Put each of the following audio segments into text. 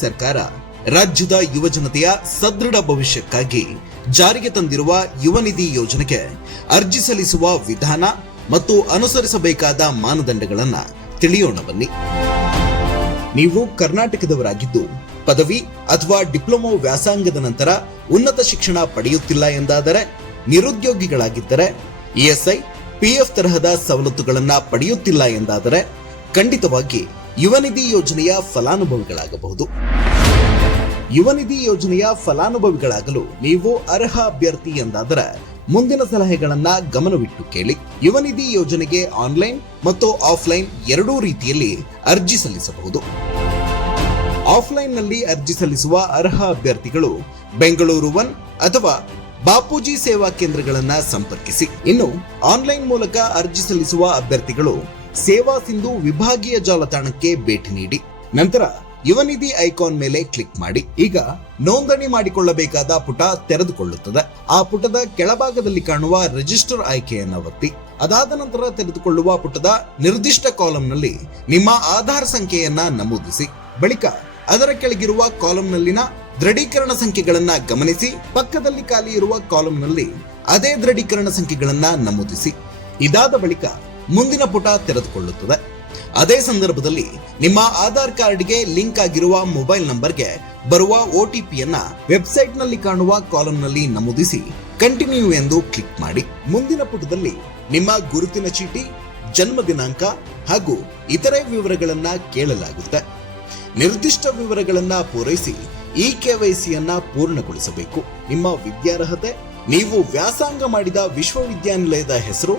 ಸರ್ಕಾರ ರಾಜ್ಯದ ಯುವಜನತೆಯ ಸದೃಢ ಭವಿಷ್ಯಕ್ಕಾಗಿ ಜಾರಿಗೆ ತಂದಿರುವ ಯುವ ನಿಧಿ ಯೋಜನೆಗೆ ಅರ್ಜಿ ಸಲ್ಲಿಸುವ ವಿಧಾನ ಮತ್ತು ಅನುಸರಿಸಬೇಕಾದ ಮಾನದಂಡಗಳನ್ನ ತಿಳಿಯೋಣ ಬನ್ನಿ. ನೀವು ಕರ್ನಾಟಕದವರಾಗಿದ್ದು, ಪದವಿ ಅಥವಾ ಡಿಪ್ಲೊಮೊ ವ್ಯಾಸಂಗದ ನಂತರ ಉನ್ನತ ಶಿಕ್ಷಣ ಪಡೆಯುತ್ತಿಲ್ಲ ಎಂದಾದರೆ, ನಿರುದ್ಯೋಗಿಗಳಾಗಿದ್ದರೆ ಇಎಸ್ಐ ಪಿಎಫ್ ತರಹದ ಸವಲತ್ತುಗಳನ್ನ ಪಡೆಯುತ್ತಿಲ್ಲ ಎಂದಾದರೆ, ಖಂಡಿತವಾಗಿ ಯುವ ನಿಧಿ ಯೋಜನೆಯ ಫಲಾನುಭವಿಗಳಾಗಬಹುದು. ಯುವನಿಧಿ ಯೋಜನೆಯ ಫಲಾನುಭವಿಗಳಾಗಲು ನೀವು ಅರ್ಹ ಅಭ್ಯರ್ಥಿ ಎಂದಾದರೆ ಮುಂದಿನ ಸಲಹೆಗಳನ್ನ ಗಮನವಿಟ್ಟು ಕೇಳಿ. ಯುವನಿಧಿ ಯೋಜನೆಗೆ ಆನ್ಲೈನ್ ಮತ್ತು ಆಫ್ಲೈನ್ ಎರಡೂ ರೀತಿಯಲ್ಲಿ ಅರ್ಜಿ ಸಲ್ಲಿಸಬಹುದು. ಆಫ್ಲೈನ್ನಲ್ಲಿ ಅರ್ಜಿ ಸಲ್ಲಿಸುವ ಅರ್ಹ ಅಭ್ಯರ್ಥಿಗಳು ಬೆಂಗಳೂರು ಒನ್ ಅಥವಾ ಬಾಪೂಜಿ ಸೇವಾ ಕೇಂದ್ರಗಳನ್ನ ಸಂಪರ್ಕಿಸಿ. ಇನ್ನು ಆನ್ಲೈನ್ ಮೂಲಕ ಅರ್ಜಿ ಸಲ್ಲಿಸುವ ಅಭ್ಯರ್ಥಿಗಳು ಸೇವಾ ಸಿಂಧು ವಿಭಾಗೀಯ ಜಾಲತಾಣಕ್ಕೆ ಭೇಟಿ ನೀಡಿ. ನಂತರ ಯುವನಿಧಿ ಐಕಾನ್ ಮೇಲೆ ಕ್ಲಿಕ್ ಮಾಡಿ. ಈಗ ನೋಂದಣಿ ಮಾಡಿಕೊಳ್ಳಬೇಕಾದ ಪುಟ ತೆರೆದುಕೊಳ್ಳುತ್ತದೆ. ಆ ಪುಟದ ಕೆಳಭಾಗದಲ್ಲಿ ಕಾಣುವ ರಿಜಿಸ್ಟರ್ ಆಯ್ಕೆಯನ್ನು ಒತ್ತಿ. ಅದಾದ ನಂತರ ತೆರೆದುಕೊಳ್ಳುವ ಪುಟದ ನಿರ್ದಿಷ್ಟ ಕಾಲಂನಲ್ಲಿ ನಿಮ್ಮ ಆಧಾರ್ ಸಂಖ್ಯೆಯನ್ನ ನಮೂದಿಸಿ. ಬಳಿಕ ಅದರ ಕೆಳಗಿರುವ ಕಾಲಂನಲ್ಲಿನ ದೃಢೀಕರಣ ಸಂಖ್ಯೆಗಳನ್ನ ಗಮನಿಸಿ. ಪಕ್ಕದಲ್ಲಿ ಖಾಲಿ ಇರುವ ಕಾಲಂನಲ್ಲಿ ಅದೇ ದೃಢೀಕರಣ ಸಂಖ್ಯೆಗಳನ್ನ ನಮೂದಿಸಿ. ಇದಾದ ಬಳಿಕ ಮುಂದಿನ ಪುಟ ತೆರೆದುಕೊಳ್ಳುತ್ತದೆ. ಅದೇ ಸಂದರ್ಭದಲ್ಲಿ ನಿಮ್ಮ ಆಧಾರ್ ಕಾರ್ಡ್ಗೆ ಲಿಂಕ್ ಆಗಿರುವ ಮೊಬೈಲ್ ನಂಬರ್ಗೆ ಬರುವ ಒಟಿಪಿಯನ್ನ ವೆಬ್ಸೈಟ್ನಲ್ಲಿ ಕಾಣುವ ಕಾಲಂನಲ್ಲಿ ನಮೂದಿಸಿ ಕಂಟಿನ್ಯೂ ಎಂದು ಕ್ಲಿಕ್ ಮಾಡಿ. ಮುಂದಿನ ಪುಟದಲ್ಲಿ ನಿಮ್ಮ ಗುರುತಿನ ಚೀಟಿ, ಜನ್ಮ ದಿನಾಂಕ ಹಾಗೂ ಇತರೆ ವಿವರಗಳನ್ನ ಕೇಳಲಾಗುತ್ತೆ. ನಿರ್ದಿಷ್ಟ ವಿವರಗಳನ್ನ ಪೂರೈಸಿ ಇ ಕೆವೈಸಿಯನ್ನ ಪೂರ್ಣಗೊಳಿಸಬೇಕು. ನಿಮ್ಮ ವಿದ್ಯಾರ್ಹತೆ ನೀವು ವ್ಯಾಸಂಗ ಮಾಡಿದ ವಿಶ್ವವಿದ್ಯಾನಿಲಯದ ಹೆಸರು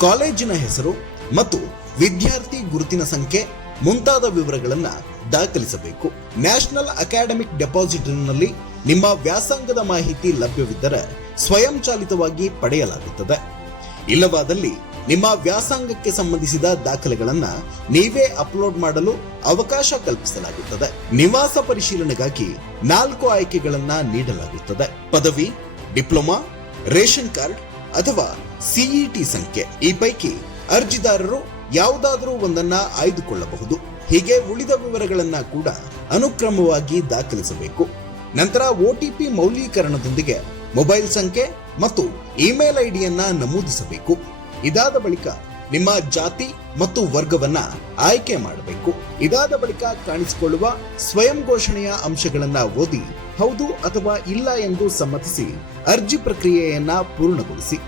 ಕಾಲೇಜಿನ ಹೆಸರು ಮತ್ತು ವಿದ್ಯಾರ್ಥಿ ಗುರುತಿನ ಸಂಖ್ಯೆ ಮುಂತಾದ ವಿವರಗಳನ್ನು ದಾಖಲಿಸಬೇಕು. ನ್ಯಾಷನಲ್ ಅಕಾಡೆಮಿಕ್ ಡೆಪಾಸಿಟರಿನಲ್ಲಿ ನಿಮ್ಮ ವ್ಯಾಸಂಗದ ಮಾಹಿತಿ ಲಭ್ಯವಿದ್ದರೆ ಸ್ವಯಂಚಾಲಿತವಾಗಿ ಪಡೆಯಲಾಗುತ್ತದೆ. ಇಲ್ಲವಾದಲ್ಲಿ ನಿಮ್ಮ ವ್ಯಾಸಂಗಕ್ಕೆ ಸಂಬಂಧಿಸಿದ ದಾಖಲೆಗಳನ್ನು ನೀವೇ ಅಪ್ಲೋಡ್ ಮಾಡಲು ಅವಕಾಶ ಕಲ್ಪಿಸಲಾಗುತ್ತದೆ. ನಿವಾಸ ಪರಿಶೀಲನೆಗಾಗಿ ನಾಲ್ಕು ಆಯ್ಕೆಗಳನ್ನು ನೀಡಲಾಗುತ್ತದೆ. ಪದವಿ, ಡಿಪ್ಲೊಮಾ, ರೇಷನ್ ಕಾರ್ಡ್ ಅಥವಾ ಸಿಇಟಿ ಸಂಖ್ಯೆ ಈ ಪೈಕಿ ಅರ್ಜಿದಾರರು ಯಾವುದಾದರೂ ಒಂದನ್ನ ಆಯ್ದುಕೊಳ್ಳಬಹುದು. ಹೀಗೆ ಉಳಿದ ವಿವರಗಳನ್ನ ಕೂಡ ಅನುಕ್ರಮವಾಗಿ ದಾಖಲಿಸಬೇಕು. ನಂತರ ಒಟಿಪಿ ಮೌಲ್ಯೀಕರಣದೊಂದಿಗೆ ಮೊಬೈಲ್ ಸಂಖ್ಯೆ ಮತ್ತು ಇಮೇಲ್ ಐಡಿಯನ್ನ ನಮೂದಿಸಬೇಕು. ಇದಾದ ಬಳಿಕ ನಿಮ್ಮ ಜಾತಿ ಮತ್ತು ವರ್ಗವನ್ನ ಆಯ್ಕೆ ಮಾಡಬೇಕು. ಇದಾದ ಬಳಿಕ ಕಾಣಿಸಿಕೊಳ್ಳುವ ಸ್ವಯಂ ಘೋಷಣೆಯ ಅಂಶಗಳನ್ನ ಓದಿ ಹೌದು ಅಥವಾ ಇಲ್ಲ ಎಂದು ಸಮ್ಮತಿಸಿ ಅರ್ಜಿ ಪ್ರಕ್ರಿಯೆಯನ್ನ ಪೂರ್ಣಗೊಳಿಸಿ.